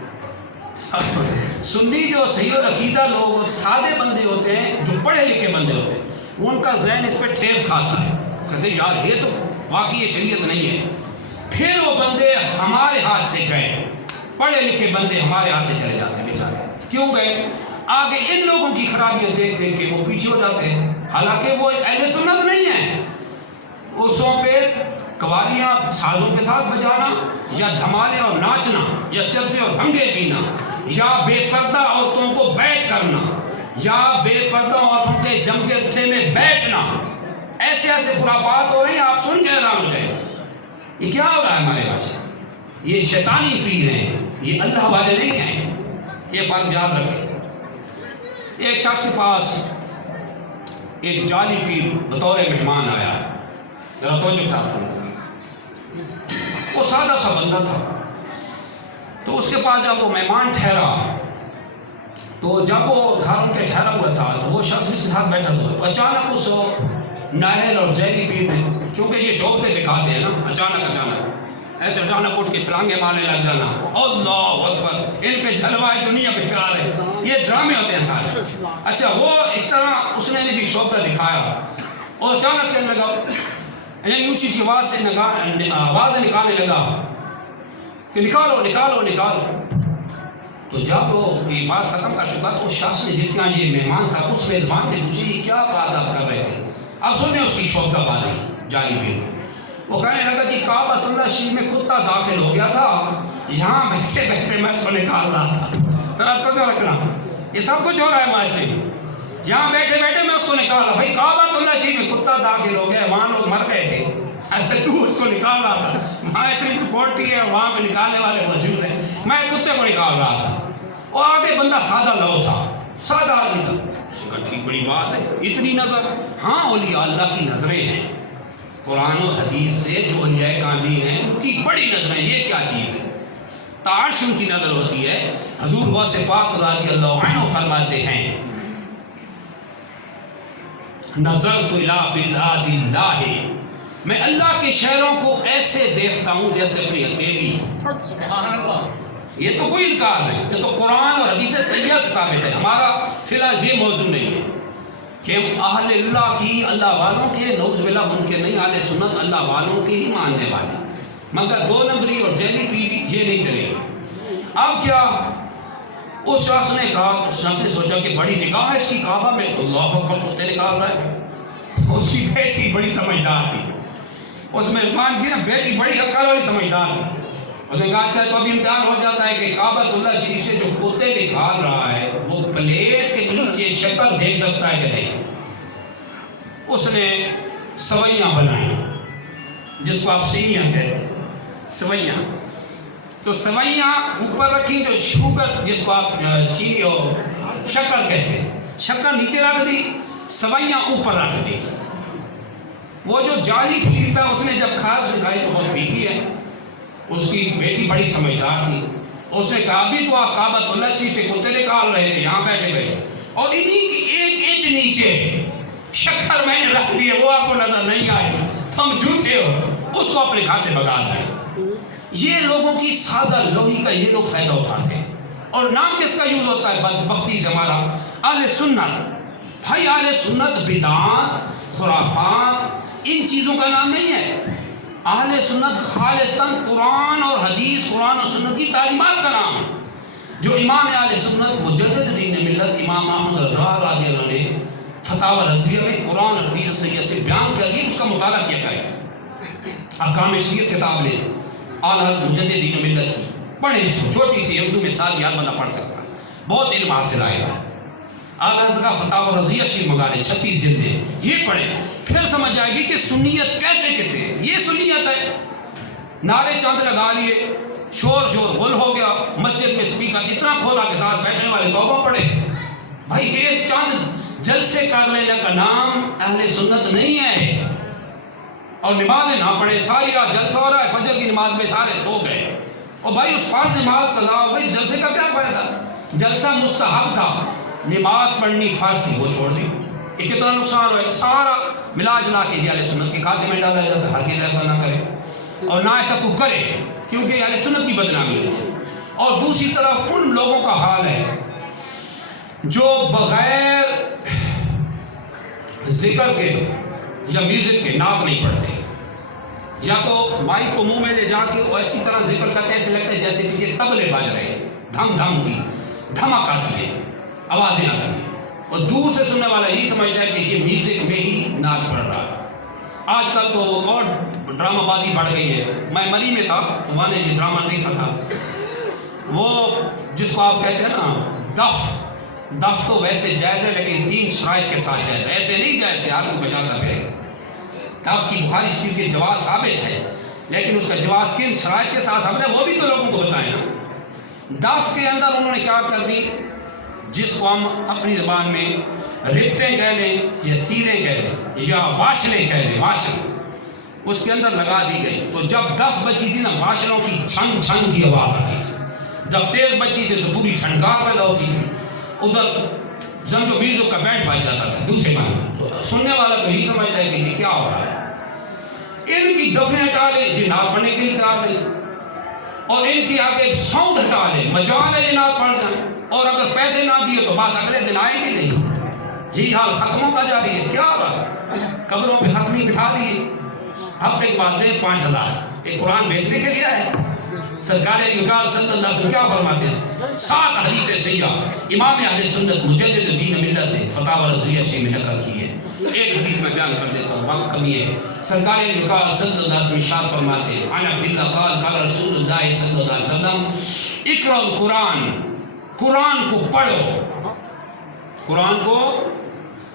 سنی جو صحیح اور عقیدہ لوگ سادے بندے ہوتے ہیں، جو پڑھے لکھے بندے ہوتے ہیں، ان کا ذہن اس پہ ٹھیس کھاتا ہے، کہتے ہیں یار یہ تو واقعی یہ شریعت نہیں ہے۔ پھر وہ بندے ہمارے ہاتھ سے گئے، پڑھے لکھے بندے ہمارے ہاتھ سے چلے جاتے ہیں بیچارے، کیوں گئے؟ آگے ان لوگوں کی خرابیاں دیکھ دیکھ کے وہ پیچھے ہو جاتے ہیں، حالانکہ وہ اہل سنت نہیں ہیں۔ عرسوں پہ قوالیاں سازوں کے ساتھ بجانا، یا دھمالے اور ناچنا، یا چرسے اور بھنگے پینا، یا بے پردہ عورتوں کو بیٹھ کرنا، یا بے پردہ عورتوں کے جم کے اٹھے میں بیٹھنا، ایسے ایسے خرافات ہو رہی ہیں، آپ سن کے حیران ہو جائیں یہ کیا ہو رہا ہے ہمارے پاس۔ یہ شیطانی پیر ہیں، یہ اللہ والے نہیں ہیں، یہ فرق یاد رکھیں۔ ایک شخص کے پاس ایک جعلی پیر بطور مہمان آیا، ذرا توجہ کے ساتھ سنو۔ وہ سادہ سا بندہ تھا، تو اس کے پاس جب وہ مہمان ٹھہرا، تو جب وہ گھر ان کے ٹھہرا ہوا تھا تو وہ شخص اس کے ساتھ بیٹھا ہوا، تو اچانک اس ناہل اور جیلی پیر نے، چونکہ یہ شوقیں دکھاتے ہیں نا، اچانک ایسے اچانک اٹھ کے چھلانگے مارنے لگ جانا، اللہ اکبر، ان پہ جلوہ دنیا بیکار ہے، یہ ڈرامے ہوتے ہیں سارے۔ اچھا وہ اس طرح اس نے بھی شوقہ دکھایا اور اچانک کہنے لگا، یعنی اونچی اونچی آواز سے آوازیں نکالنے لگا کہ نکالو نکالو نکالو۔ تو جب وہ یہ بات ختم کر چکا تو شخص نے، جس کا یہ مہمان تھا، اس میزبان نے پوچھا یہ کیا بات آپ کر رہے تھے؟ اب سنیں اس کی شوقہ بازی جاری بھی۔ وہ کہنے لگا جی کعبۃ اللہ شریف میں کتا داخل ہو گیا تھا، یہاں بیٹھے بیٹھے میں اس کو نکال رہا تھا۔ ذرا توجہ رکھنا، یہ سب کچھ ہو رہا ہے معاشرے میں، یہاں بیٹھے بیٹھے میں اس کو نکال رہا۔ بھائی کعبۃ اللہ شریف میں کتا داخل ہو گیا، وہاں لوگ مر گئے تھے، ایسے تو اس کو نکال رہا تھا، وہاں اتنی سپورٹی ہے، وہاں پہ نکالنے والے موجود ہیں، میں کتے کو نکال رہا تھا۔ اور آگے بندہ سادہ لو تھا، سادہ آدمی تھا، اس نے کہا ٹھیک بڑی بات ہے، اتنی نظر؟ ہاں اولیاء اللہ کی نظریں ہیں، قرآن و حدیث سے جو اولیاء کاملین ہیں ان کی بڑی نظریں، یہ کیا چیز ہے؟ تعارش ان کی نظر ہوتی ہے۔ حضور غوث پاک رضی اللہ عنہ فرماتے ہیں نظرت الی بلاد اللہ، میں اللہ کے شہروں کو ایسے دیکھتا ہوں جیسے اپنی ہتھیلی۔ سبحان اللہ، یہ تو کوئی انکار نہیں، یہ تو قرآن اور حدیث صحیحہ سے ثابت ہے۔ ہمارا فی الحال یہ موضوع نہیں ہے کہ ہم اہل اللہ کی، اللہ والوں کے، نعوذ باللہ ممکن نہیں، اہل سنت اللہ والوں کے ہی ماننے والے، مگر دو نمبری اور جیلی پیری یہ نہیں چلے گی۔ اب کیا اس شخص نے کہا، اس شخص نے سوچا کہ بڑی نگاہ ہے اس کی کعبہ میں، اللہ اکبر کتے نکال رہا ہے۔ اس کی بیٹی بڑی سمجھدار تھی، اس میزبان کی نا بیٹی بڑی عقل والی سمجھدار تھی۔ اس نے کہا اچھا تو ابھی امتحان ہو جاتا ہے کہ کعبۃ اللہ شریف سے جو کتے نکال رہا ہے وہ پلیٹ کے نیچے شکل دیکھ سکتا ہے کہ نہیں؟ اس نے سوئیاں بنائیں، جس کو آپ سینیاں کہتے ہیں، سوئیاں۔ تو سوئیاں اوپر رکھی، جو شوگر جس کو آپ چینی اور شکر کہتے ہیں، شکر نیچے رکھ دی، سوئیاں اوپر رکھ دی۔ وہ جو جعلی کھیر تھا اس نے جب کھا، اس نے کہا یہ بہت پھیکی ہے۔ اس کی بیٹی بڑی سمجھدار تھی، اس نے کہا ابھی تو آپ کعبۃ اللہ شریف سے کتے نکال رہے تھے یہاں بیٹھے بیٹھے، اور انہی کی 1 انچ نیچے شکر میں نے رکھ دیے، وہ آپ کو نظر نہیں آئے، تم جھوٹے ہو، اس کو اپنے گھر سے بھگا دیا۔ یہ لوگوں کی سادہ لوہی کا یہ لوگ فائدہ اٹھاتے ہیں، اور نام کس کا یوز ہوتا ہے بدبختی سے ہمارا؟ اہل سنت۔ بھائی اہل سنت بدعات، خرافات، ان چیزوں کا نام نہیں ہے۔ اہل سنت خالصتاً قرآن اور حدیث، قرآن اور سنت کی تعلیمات کا نام ہے، جو امام اہل سنت مجدد دین ملت امام احمد رضا رضی اللہ عنہ نے فتاوی رضویہ میں قرآن اور حدیث صحیحہ سے بیان کر دی، اس کا مطالعہ کیا کریں۔ احکام شریعت کتاب لیں، اعلیٰ حضرت مجدد دین ملت کی، پڑھیں اس کو، چھوٹی سی اردو میں سال یاد بندہ پڑھ سکتا ہے، بہت علم حاصل آئے گا۔ اعلیٰ حضرت کا فتاوی رضویہ شریف منگا لیں، 36 جلدیں، یہ پڑھیں، پھر سمجھ آئے گی کہ سنیت کیسے کہتے ہیں۔ یہ سنیت ہے، نعرے چاند لگا لیے، شور غل ہو گیا، مسجد میں سپیکر اتنا کھولا کہ ساتھ بیٹھنے والے توبہ پڑھے۔ بھائی ایک چاند جلسے کر لینے کا نام اہل سنت نہیں ہے، اور نمازیں نہ پڑھے، ساری رات جلسہ ہو رہا ہے، فجر کی نماز میں سارے سو گئے، اور بھائی اس فرض نماز قضا ہو گئی، جلسے کا کیا فائدہ؟ جلسہ مستحب تھا، نماز پڑھنی فرض تھی، وہ چھوڑ دی، یہ کتنا نقصان ہو ہے۔ سارا ملا جلا کے اہل سنت کے کھاتے میں ڈالا جاتا ہے، ہرگز ایسا نہ کرے، اور نہ ایسا کو کرے، کیونکہ اہل سنت کی بدنامی ہوتی ہے۔ اور دوسری طرف ان لوگوں کا حال ہے جو بغیر ذکر کے یا میوزک کے نعت نہیں پڑھتے، یا تو مائک کو منہ میں لے جا کے وہ ایسی طرح ذکر کرتے ایسے لگتا ہے جیسے پیچھے طبلے بج رہے ہیں، دھم دھم کی دھمک آتی ہے، آوازیں آتی ہیں، اور دور سے سننے والا یہی سمجھتا ہے کہ یہ میوزک میں ہی نعت پڑھ رہا ہے۔ آج کل تو وہ اور ڈرامہ بازی بڑھ گئی ہے۔ میں مری میں تھا، وہاں نے یہ ڈرامہ دیکھا تھا، وہ جس کو آپ کہتے ہیں نا دف تو ویسے جائز ہے لیکن 3 شرائط کے ساتھ جائز ہے، ایسے نہیں جائز کہ ہر کوئی بجاتا ہے۔ دف کی بخاری شریف کے جواز ثابت ہے، لیکن اس کا جواز کن شرائط کے ساتھ ثابت ہے وہ بھی تو لوگوں کو بتائیں نا۔ دف کے اندر انہوں نے کیا کر دی، جس کو ہم اپنی زبان میں ربطیں کہہ لیں یا سیلیں کہہ لیں یا واشلیں کہہ لیں، واشل اس کے اندر لگا دی گئی، تو جب دف بجی تھی نا واشلوں کی چھن چھن کی آواز آتی تھی، جب تیز بجتی تھی تو پوری چھنکار پیدا ہوتی تھی، ادھر سمجھو میوزک کا بینڈ بج جاتا تھا، دوسرے معنی سننے والا تو یہی سمجھتا ہے کہ یہ کیا ہو رہا ہے. ان کی دفعیں ہٹا لیں جنات پڑھنے کے لیے تیار نہیں, اور ان کی آگے ساؤنڈ ہٹا لیں مجال ہے جنات پڑھ جائیں, اور اگر پیسے نہ دیے تو بس اگلے دن آئیں گے نہیں. جی حال ختموں کا جاری ہے. کیا ہو رہا ہے؟ قبروں پہ ختمی بٹھا دیے, ہفتے کے بعد دیں 5000. ایک قرآن بیچنے کے لیے ہے. سرکار وقار صلی اللہ علیہ وسلم کیا فرماتے ہیں؟ 7 حدیث صحیحہ امام اہل سنت مجدد دین ملت نے فتاوی رضویہ سے میں نقل کی ہے. ایک حدیث میں بیان کر دیتا ہوں, وقت کمی ہے. سرکار وقار صلی اللہ علیہ وسلم ارشاد فرماتے ہیں, عن عبداللہ قال قال رسول اللہ صلی اللہ علیہ وسلم اقرأ القرآن, قرآن کو پڑھو, قرآن کو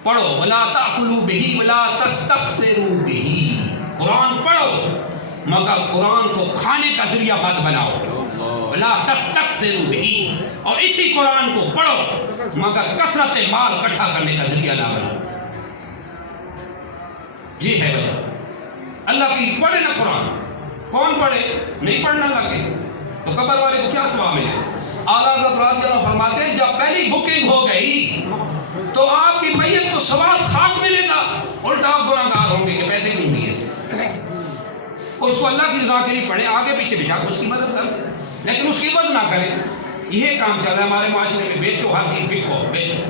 پڑھو, ولا تأکلوا بہ ولا تستکثروا بہ, قرآن پڑھو مگر قرآن کو کھانے کا ذریعہ مت بناؤ. ولا تستکثروا بہ, اور اسی قرآن کو پڑھو مگر کثرت مال اکٹھا کرنے کا ذریعہ نہ بناؤ. جی ہے وجہ. اللہ کی پڑھے نا قرآن, کون پڑھے؟ نہیں پڑھنا لگے تو قبر والے کو کیا ثواب ملے؟ اعلیٰ حضرت رضی اللہ عنہ فرماتے ہیں جب پہلی بکنگ ہو گئی تو آپ کی میت کو ثواب خاک ملے گا, الٹا آپ گناہگار ہوں گے کہ پیسے کیوں دیے تھے. اس کو اللہ کی رضا کے لیے پڑھے, آگے پیچھے بشاک اس کی مدد کر دیں, لیکن اس کی عوض نہ کریں. یہ کام چل رہا ہے ہمارے معاشرے میں, بیچو ہر چیز بکو بیچو.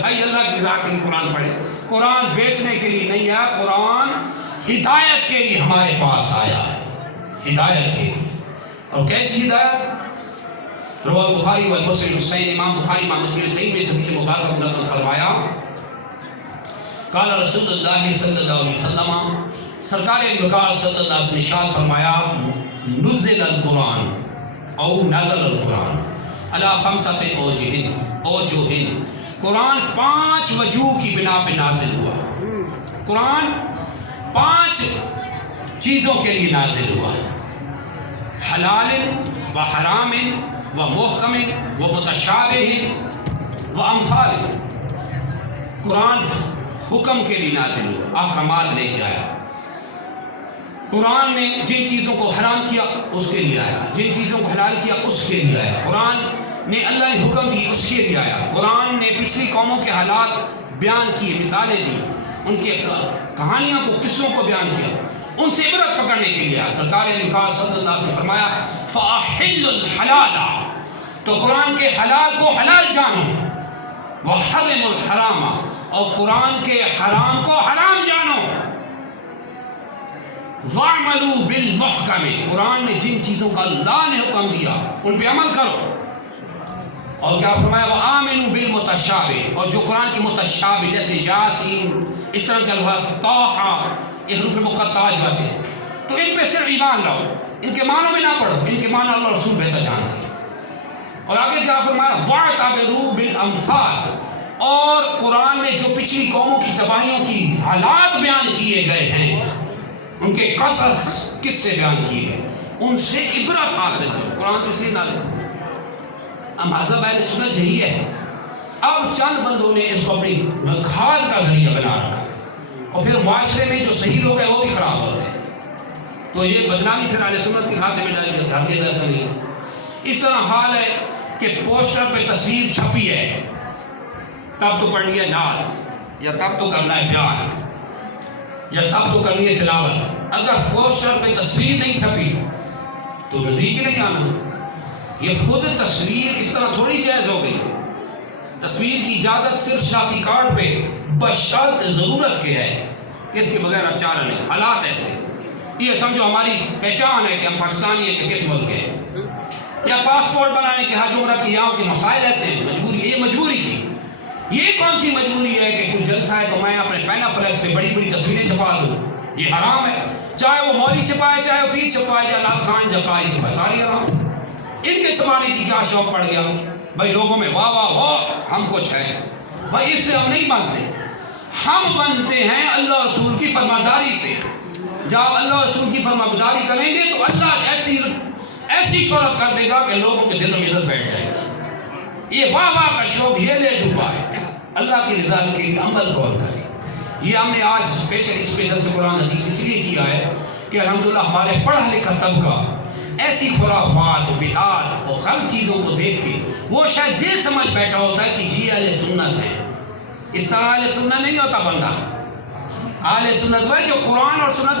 بھائی اللہ کی رضا کے لیے قرآن پڑھے. قرآن بیچنے کے لیے نہیں ہے, قرآن ہدایت کے لیے ہمارے پاس آیا ہے, ہدایت کے لیے. اور کیسی ہدایت؟ رواه البخاری والمسلم الصحیح, امام بخاری امام مسلم صحیح میں حدیث مبارکہ کو نقل فرمایا, قال رسول اللہ صلی اللہ علیہ وسلم, سرکار وقار صلی اللہ علیہ وسلم ارشاد فرمایا, نزل القرآن او نزل القرآن علی 5 اوجہ, قرآن 5 وجوہ کی بنا پہ نازل ہوا. قرآن 5 چیزوں کے لیے نازل ہوا, حلال و حرام و محکم و متشابہ و امثال. قرآن حکم کے لیے نازل ہوا, احکامات لے کے آیا. قرآن نے جن چیزوں کو حرام کیا اس کے لیے آیا, جن چیزوں کو حلال کیا اس کے لیے آیا. قرآن نے اللہ نے حکم دی اس کے لیے آیا. قرآن نے پچھلی قوموں کے حالات بیان کیے, مثالیں دی, ان کے کہانیاں کو قصوں کو بیان کیا, ان سے عبرت پکڑنے کے لیے آیا. سرکار وقار صلی اللہ علیہ وسلم فرمایا فَأَحِلُّ الْحَلَالَ, تو قرآن کے حلال کو حلال جانو, وَحَرِّمُ الْحَرَامَ, اور قرآن کے حرام کو حرام جانو. وَاعْمَلُوا بِالْمُحْكَمِ, قرآن نے جن چیزوں کا اللہ نے حکم دیا ان پہ عمل کرو. اور کیا فرمایا وَآمِنُوا بِالْمُتَشَابِهِ, اور جو قرآن کی متشابہ جیسے یاسین اس طرح کے الفاظ, طٰہٰ, یہ حروف مقطعات جو آتے ہیں, تو ان پہ صرف ایمان لاؤ, ان کے معنوں میں نہ پڑھو, ان کے معنی اللہ رسول بہتر جانتے ہیں. اور آگے کیا فرمایا وَاعْتَبِرُوا بِالْأَمْثَالِ, اور قرآن نے جو پچھلی قوموں کی تباہیوں کی حالات بیان کیے گئے ہیں, ان کے قصص کس سے بیان کیے گئے, ان سے عبرت حاصل کرو. قرآن کس لیے نازل ہوا؟ مذہب اہل سنت یہی ہے. اب چند بندوں نے اس کو اپنی کھاد کا ذریعہ بنا رکھا, اور پھر معاشرے میں جو صحیح لوگ ہیں وہ بھی خراب ہوتے ہیں, تو یہ بدنامی پھر اہل سنت کے کھاتے میں ڈال دیا. ہرگز ایسا نہیں ہے. اس طرح حال ہے کہ پوسٹر پہ تصویر چھپی ہے, تب تو پڑھنی ہے نعت, یا تب تو کرنا ہے بیان, یا تب تو کرنی ہے تلاوت. اگر پوسٹر پہ تصویر نہیں چھپی تو نزدیک ہی نہیں آنا. یہ خود تصویر اس طرح تھوڑی جائز ہو گئی ہے. تصویر کی اجازت صرف شناختی کارڈ پہ بشرط ضرورت کے ہے, کہ اس کے بغیر اب چارہ نہیں. حالات ایسے, یہ سمجھو ہماری پہچان ہے کہ ہم پاکستانی ہیں کہ کس ملک کے ہیں, یا پاسپورٹ بنانے کے حج عمرہ کے یہاں کے مسائل ایسے ہیں. مجبوری, یہ مجبوری تھی. یہ کون سی مجبوری ہے کہ کوئی جلسہ ہے تو میں اپنے پینا فلیس پہ بڑی بڑی تصویریں چھپا دوں؟ یہ حرام ہے. چاہے وہ مولوی چھپائے, چاہے وہ پیر چھپائے, چاہے نعت خان جقائی چھپائے, ساری حرام. ان کے چھپانے کی کیا شوق پڑ گیا بھائی لوگوں میں, واہ واہ واہ ہم کچھ ہیں. بھائی اس سے ہم نہیں بنتے, ہم بنتے ہیں اللہ رسول کی فرمانداری سے. جب اللہ رسول کی فرمانداری کریں گے تو اللہ ایسی شہرت کر دے گا کہ لوگوں کے دلوں میں عزت بیٹھ جائے گی. یہ واہ واہ کا شوق یہ لے ڈوبا ہے, اللہ کی رضا کے لیے عمل کون کرے. یہ ہم نے آج اسپیشل اس پہ درس قرآن حدیث اس لیے کیا ہے کہ الحمدللہ ہمارے پڑھا لکھا طبقہ ایسی خرافات و بدعات اور خلق چیزوں کو دیکھ کے وہ شاید یہ سمجھ بیٹھا ہوتا ہے کہ یہ اہل سنت ہے. اس طرح اہل سنت نہیں ہوتا بندہ. اہل سنت وہ جو قرآن اور سنت